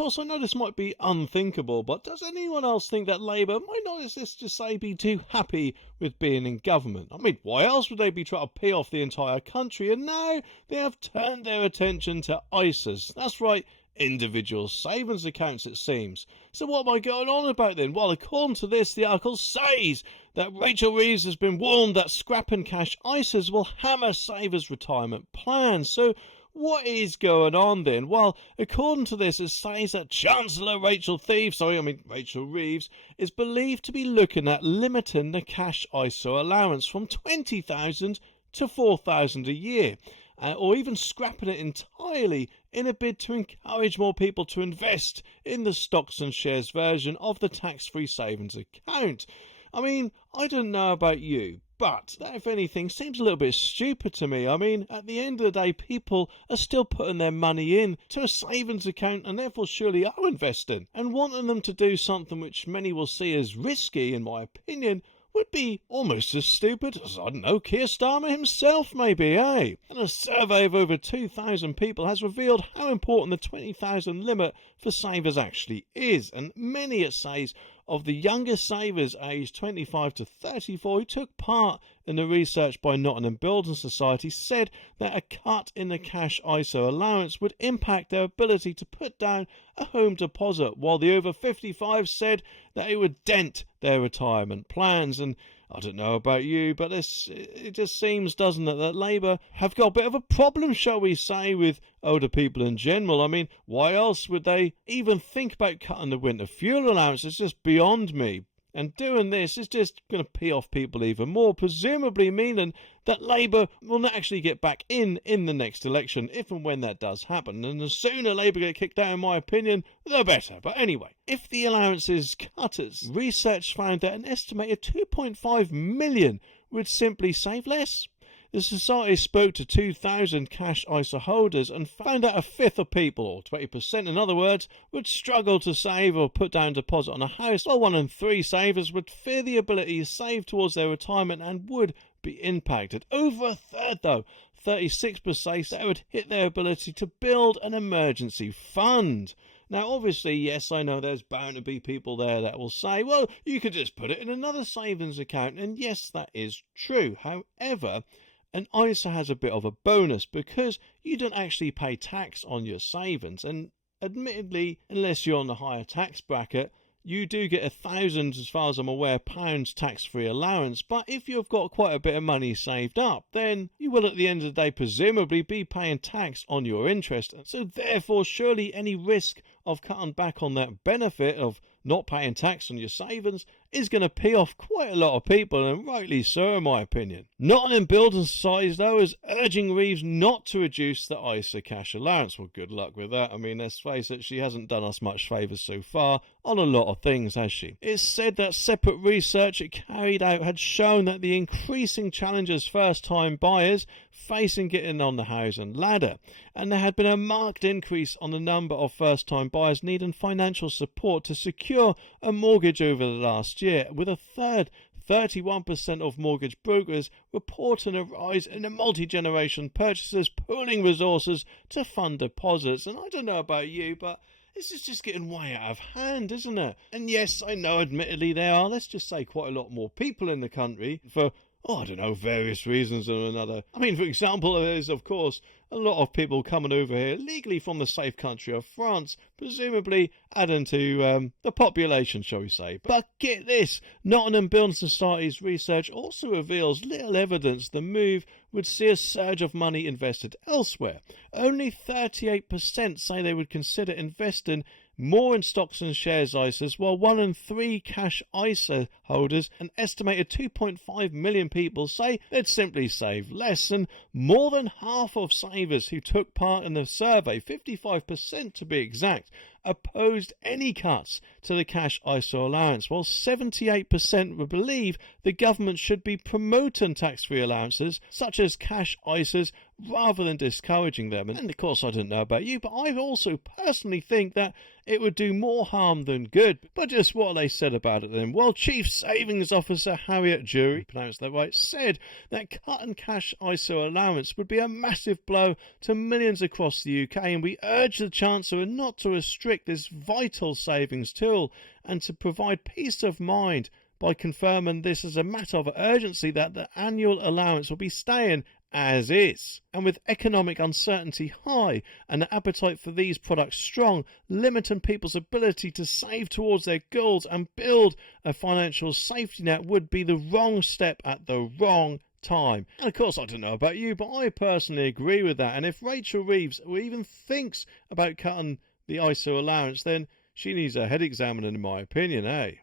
course, I know this might be unthinkable, but does anyone else think that Labour might not, as let's just say, be too happy with being in government? I mean, why else would they be trying to pay off the entire country? And now they have turned their attention to ISAs. That's right, individual savings accounts, it seems. So what am I going on about then? Well, according to this, the article says that Rachel Reeves has been warned that scrapping cash ISAs will hammer savers' retirement plans. So what is going on then? Well, according to this, it says that Chancellor Rachel Reeves is believed to be looking at limiting the cash ISA allowance from $20,000 to $4,000 a year, or even scrapping it entirely in a bid to encourage more people to invest in the stocks and shares version of the tax-free savings account. I mean, I don't know about you, but that, if anything, seems a little bit stupid to me. I mean, at the end of the day, people are still putting their money in to a savings account and therefore surely are investing. And wanting them to do something which many will see as risky, in my opinion, would be almost as stupid as, I don't know, Keir Starmer himself maybe, eh? And a survey of over 2,000 people has revealed how important the 20,000 limit for savers actually is. And many, it says, of the youngest savers aged 25 to 34 who took part in the research by Nottingham Building Society said that a cut in the cash ISA allowance would impact their ability to put down a home deposit, while the over 55 said that it would dent their retirement plans. And I don't know about you, but it just seems, doesn't it, that Labour have got a bit of a problem, shall we say, with older people in general. I mean, why else would they even think about cutting the winter fuel allowance? It's just beyond me. And doing this is just going to pee off people even more, presumably meaning that Labour will not actually get back in the next election, if and when that does happen. And the sooner Labour get kicked out, in my opinion, the better. But anyway, if the allowance is cut, research found that an estimated 2.5 million would simply save less. The Society spoke to 2,000 cash ISA holders and found that a fifth of people, or 20% in other words, would struggle to save or put down deposit on a house, while 1 in 3 savers would fear the ability to save towards their retirement and would be impacted. Over a third, though, 36%, that would hit their ability to build an emergency fund. Now, obviously, yes, I know there's bound to be people there that will say, well, you could just put it in another savings account, and yes, that is true. However, an ISA has a bit of a bonus because you don't actually pay tax on your savings, and admittedly, unless you're on the higher tax bracket, you do get £1,000, as far as I'm aware, pounds tax-free allowance. But if you've got quite a bit of money saved up, then you will at the end of the day presumably be paying tax on your interest. So therefore, surely any risk of cutting back on that benefit of not paying tax on your savings is going to pee off quite a lot of people, and rightly so, in my opinion. Nottingham Building Society, though, is urging Reeves not to reduce the ISA cash allowance. Well, good luck with that. I mean, let's face it, she hasn't done us much favours so far on a lot of things, has she? It's said that separate research it carried out had shown that the increasing challenges first-time buyers facing getting on the housing ladder, and there had been a marked increase on the number of first-time buyers needing financial support to secure a mortgage over the last year, with a third 31% of mortgage brokers reporting a rise in the multi-generation purchases pooling resources to fund deposits. And I don't know about you, but this is just getting way out of hand, isn't it? And yes, I know, admittedly, there are, let's just say, quite a lot more people in the country for, I don't know, various reasons or another. I mean, for example, there's, of course, a lot of people coming over here legally from the safe country of France, presumably adding to the population, shall we say. But get this, Nottingham Building Society's research also reveals little evidence the move would see a surge of money invested elsewhere. Only 38% say they would consider investing more in stocks and shares ISAs, while 1 in 3 cash ISA holders, an estimated 2.5 million people, say they'd simply save less. And more than half of savers who took part in the survey, 55% to be exact, opposed any cuts to the cash ISA allowance, while 78% would believe the government should be promoting tax-free allowances such as cash ISAs rather than discouraging them. And of course, I don't know about you, but I also personally think that it would do more harm than good. But just what they said about it then? Well, Chief Savings Officer Harriet Jury, pronounced that right, said that cutting cash ISA allowance would be a massive blow to millions across the UK, and we urge the Chancellor not to restrict restrict this vital savings tool and to provide peace of mind by confirming this as a matter of urgency that the annual allowance will be staying as is. And with economic uncertainty high and the appetite for these products strong, limiting people's ability to save towards their goals and build a financial safety net would be the wrong step at the wrong time. And of course, I don't know about you, but I personally agree with that. And if Rachel Reeves even thinks about cutting the ISO allowance, then she needs a head examining, in my opinion, eh?